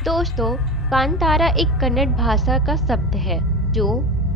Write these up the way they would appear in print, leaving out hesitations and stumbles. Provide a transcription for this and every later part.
दोस्तों, कांतारा एक कन्नड़ भाषा का शब्द है जो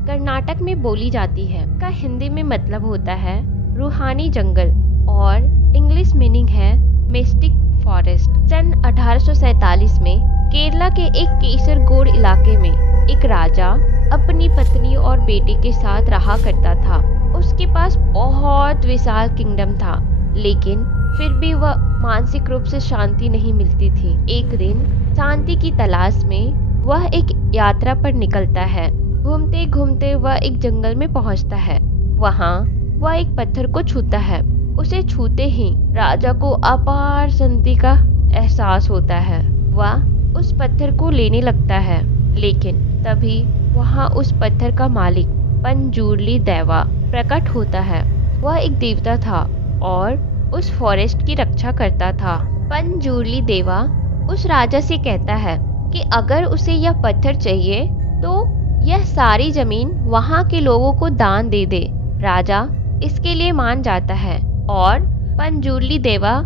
कर्नाटक में बोली जाती है। का हिंदी में मतलब होता है रूहानी जंगल और इंग्लिश मीनिंग है मिस्टिक फॉरेस्ट। सन 1847 में केरला के एक केसरगोड इलाके में एक राजा अपनी पत्नी और बेटे के साथ रहा करता था। उसके पास बहुत विशाल किंगडम था, लेकिन फिर भी वह मानसिक रूप से शांति नहीं मिलती थी। एक दिन शांति की तलाश में वह एक यात्रा पर निकलता है। घूमते घूमते वह एक जंगल में पहुंचता है। वहां वह एक पत्थर को छूता है। उसे छूते ही राजा को अपार शांति का एहसास होता है। वह उस पत्थर को लेने लगता है, लेकिन तभी वहां उस पत्थर का मालिक पंजूर्ली देवा प्रकट होता है। वह एक देवता था और उस फॉरेस्ट की रक्षा करता था। पंजूर्ली देवा उस राजा से कहता है कि अगर उसे यह पत्थर चाहिए तो यह सारी जमीन वहां के लोगों को दान दे दे। राजा इसके लिए मान जाता है और पंजूर्ली देवा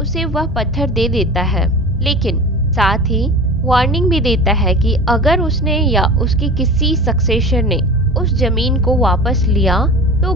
उसे वह पत्थर दे देता है, लेकिन साथ ही वार्निंग भी देता है कि अगर उसने या उसके किसी सक्सेसर ने उस जमीन को वापस लिया तो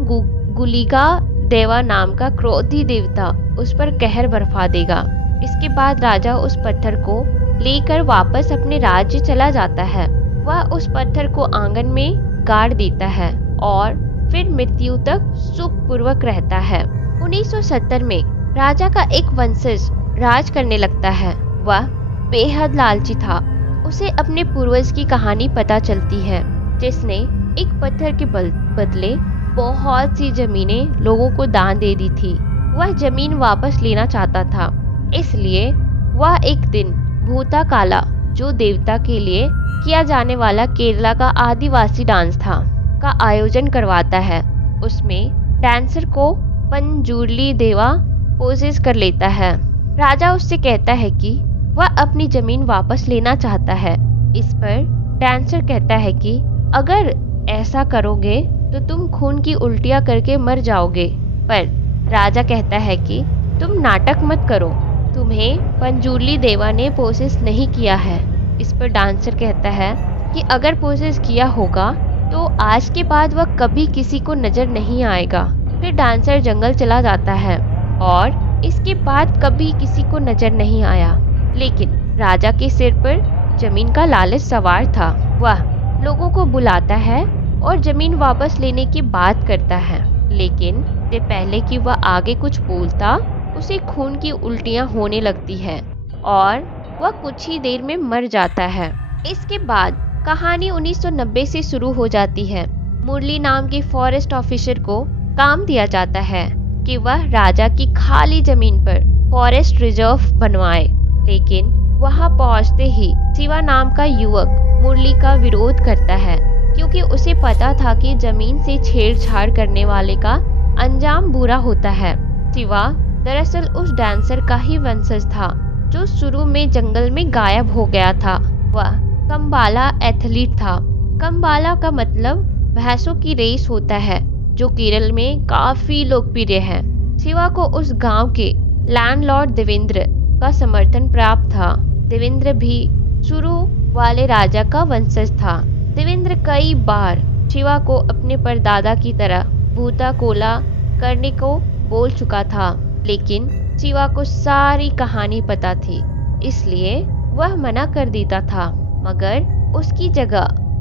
गुलिगा देवा नाम का क्रोधी देवता उस पर कहर बरपा देगा। इसके बाद राजा उस पत्थर को लेकर वापस अपने राज्य चला जाता है। वह उस पत्थर को आंगन में गाड़ देता है और फिर मृत्यु तक सुखपूर्वक रहता है। 1970 में राजा का एक वंशज राज करने लगता है। वह बेहद लालची था। उसे अपने पूर्वज की कहानी पता चलती है, जिसने एक पत्थर के बदले बहुत सी जमीनें लोगों को दान दे दी थी। वह जमीन वापस लेना चाहता था, इसलिए वह एक दिन भूता काला, जो देवता के लिए किया जाने वाला केरला का आदिवासी डांस था, का आयोजन करवाता है। उसमें डांसर को पंजूर्ली देवा पोसेस कर लेता है। राजा उससे कहता है कि वह अपनी जमीन वापस लेना चाहता है। इस पर डांसर कहता है कि अगर ऐसा करोगे तो तुम खून की उल्टियां करके मर जाओगे। पर राजा कहता है कि तुम नाटक मत करो, तुम्हें पंजूर्ली देवा ने पोसेस नहीं किया है। इस पर डांसर कहता है कि अगर पोसेस किया होगा तो आज के बाद वह कभी किसी को नजर नहीं आएगा। फिर डांसर जंगल चला जाता है और इसके बाद कभी किसी को नजर नहीं आया। लेकिन राजा के सिर पर जमीन का लालच सवार था। वह लोगों को बुलाता है और जमीन वापस लेने की बात करता है, लेकिन इससे पहले कि वह आगे कुछ बोलता, उसे खून की उल्टियां होने लगती है और वह कुछ ही देर में मर जाता है। इसके बाद कहानी 1990 से शुरू हो जाती है। मुरली नाम के फॉरेस्ट ऑफिसर को काम दिया जाता है कि वह राजा की खाली जमीन पर फॉरेस्ट रिजर्व बनवाए, लेकिन वहां पहुंचते ही शिवा नाम का युवक मुरली का विरोध करता है, क्योंकि उसे पता था कि जमीन से छेड़छाड़ करने वाले का अंजाम बुरा होता है। शिवा दरअसल उस डांसर का ही वंशज था जो शुरू में जंगल में गायब हो गया था। वह कंबाला एथलीट था। कंबाला का मतलब भैंसों की रेस होता है, जो केरल में काफी लोकप्रिय है। शिवा को उस गांव के लैंडलॉर्ड देवेंद्र का समर्थन प्राप्त था। देवेंद्र भी शुरू वाले राजा का वंशज था। देवेंद्र कई बार शिवा को अपने परदादा की तरह भूता कोला करने को बोल चुका था, लेकिन शिवा को सारी कहानी पता थी, इसलिए वह मना कर देता था। मगर उसकी जगह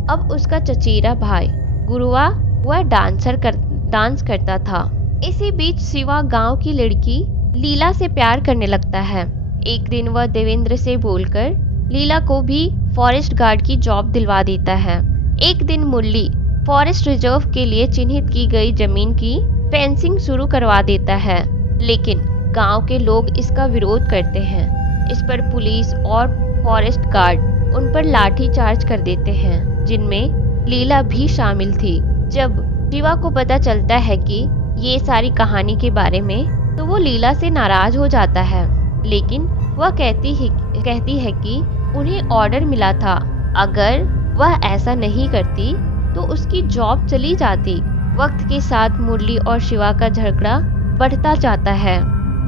अब उसका चचेरा भाई गुरुआ वह डांस करता था। इसी बीच शिवा गांव की लड़की लीला से प्यार करने लगता है। एक दिन वह देवेंद्र से बोलकर लीला को भी फॉरेस्ट गार्ड की जॉब दिलवा देता है। एक दिन मुरली फॉरेस्ट रिजर्व के लिए चिन्हित की गई जमीन की फेंसिंग शुरू करवा देता है, लेकिन गांव के लोग इसका विरोध करते हैं। इस पर पुलिस और फॉरेस्ट गार्ड उन पर लाठी चार्ज कर देते हैं, जिनमें लीला भी शामिल थी। जब शिवा को पता चलता है कि ये सारी कहानी के बारे में, तो वो लीला से नाराज हो जाता है, लेकिन वह कहती है कि उन्हें ऑर्डर मिला था, अगर वह ऐसा नहीं करती तो उसकी जॉब चली जाती। वक्त के साथ मुरली और शिवा का झगड़ा बढ़ता जाता है।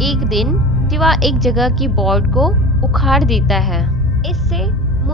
एक दिन शिवा एक जगह की बोर्ड को उखाड़ देता है। इससे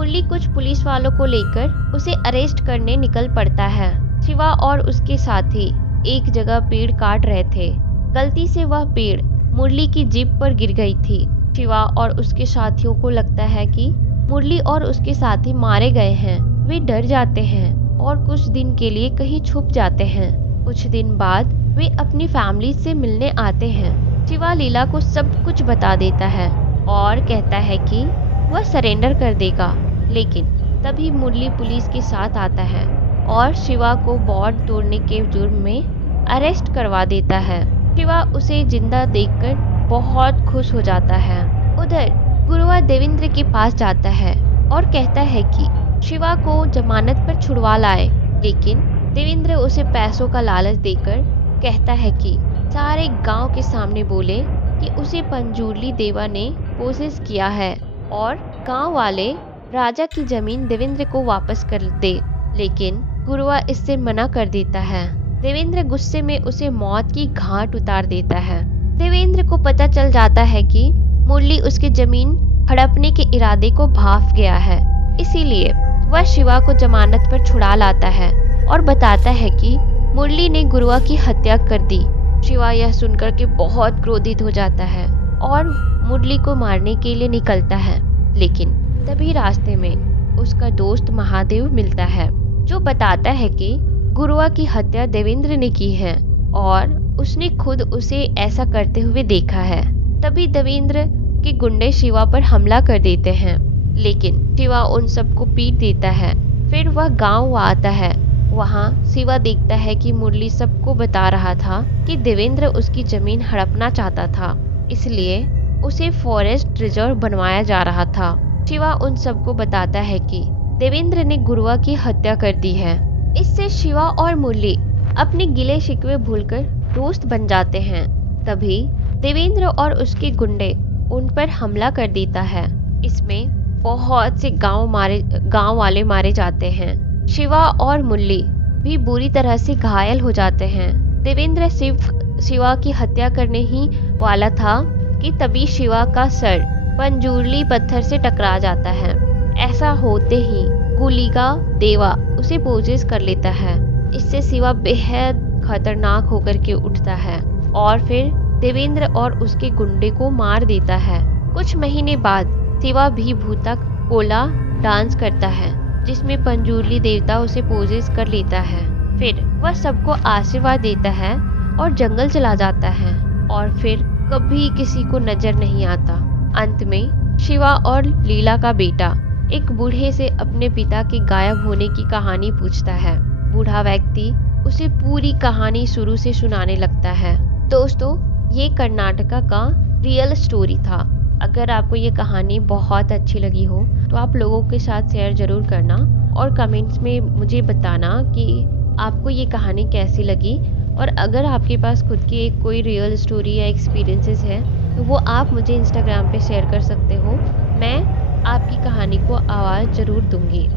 मुरली कुछ पुलिस वालों को लेकर उसे अरेस्ट करने निकल पड़ता है। शिवा और उसके साथी एक जगह पेड़ काट रहे थे। गलती से वह पेड़ मुरली की जीप पर गिर गई थी। शिवा और उसके साथियों को लगता है कि मुरली और उसके साथी मारे गए हैं। वे डर जाते हैं और कुछ दिन के लिए कहीं छुप जाते हैं। कुछ दिन बाद वे अपनी फैमिली से मिलने आते हैं। शिवा लीला को सब कुछ बता देता है और कहता है कि वह सरेंडर कर देगा, लेकिन तभी मुरली पुलिस के साथ आता है और शिवा को बॉन्ड तोड़ने के जुर्म में अरेस्ट करवा देता है। शिवा उसे जिंदा देखकर बहुत खुश हो जाता है। उधर गुरुआ देवेंद्र के पास जाता है और कहता है कि शिवा को जमानत पर छुड़वा लाए, लेकिन देवेंद्र उसे पैसों का लालच देकर कहता है कि सारे गांव के सामने बोले कि उसे पंजूर्ली देवा ने पोसेस किया है और गांव वाले राजा की जमीन देवेंद्र को वापस कर दे। लेकिन गुरुआ इससे मना कर देता है। देवेंद्र गुस्से में उसे मौत की घाट उतार देता है। देवेंद्र को पता चल जाता है कि मुरली उसकी जमीन हड़पने के इरादे को भांप गया है, इसीलिए वह शिवा को जमानत पर छुड़ा लाता है और बताता है कि मुरली ने गुरुआ की हत्या कर दी। शिवा यह सुनकर के बहुत क्रोधित हो जाता है और मुरली को मारने के लिए निकलता है, लेकिन तभी रास्ते में उसका दोस्त महादेव मिलता है, जो बताता है कि गुरुआ की हत्या देवेंद्र ने की है और उसने खुद उसे ऐसा करते हुए देखा है। तभी देवेंद्र के गुंडे शिवा पर हमला कर देते हैं, लेकिन शिवा उन सबको पीट देता है। फिर वह गांव आता है। वहां शिवा देखता है कि मुरली सबको बता रहा था कि देवेंद्र उसकी जमीन हड़पना चाहता था, इसलिए उसे फॉरेस्ट रिजर्व बनवाया जा रहा था। शिवा उन सबको बताता है कि देवेंद्र ने गुरुआ की हत्या कर दी है। इससे शिवा और मुरली अपने गिले शिकवे भूलकर दोस्त बन जाते हैं। तभी देवेंद्र और उसके गुंडे उन पर हमला कर देता है। इसमें बहुत से गांव वाले मारे जाते हैं। शिवा और मुरली भी बुरी तरह से घायल हो जाते हैं। देवेंद्र शिवा की हत्या करने ही वाला था कि तभी शिवा का सर पंजूर्ली पत्थर से टकरा जाता है। ऐसा होते ही गुलिगा देवा उसे पोजेस कर लेता है। इससे शिवा बेहद खतरनाक होकर के उठता है और फिर देवेंद्र और उसके गुंडे को मार देता है। कुछ महीने बाद शिवा भी भूतक कोला डांस करता है, जिसमें पंजूर्ली देवता उसे पोजेस कर लेता है। फिर वह सबको आशीर्वाद देता है और जंगल चला जाता है और फिर कभी किसी को नजर नहीं आता। अंत में शिवा और लीला का बेटा एक बूढ़े से अपने पिता के गायब होने की कहानी पूछता है। बूढ़ा व्यक्ति उसे पूरी कहानी शुरू से सुनाने लगता है। दोस्तों, ये कर्नाटका का रियल स्टोरी था। अगर आपको ये कहानी बहुत अच्छी लगी हो तो आप लोगों के साथ शेयर ज़रूर करना और कमेंट्स में मुझे बताना कि आपको ये कहानी कैसी लगी। और अगर आपके पास खुद की एक कोई रियल स्टोरी या एक्सपीरियंसेस है तो वो आप मुझे इंस्टाग्राम पे शेयर कर सकते हो। मैं आपकी कहानी को आवाज़ ज़रूर दूंगी।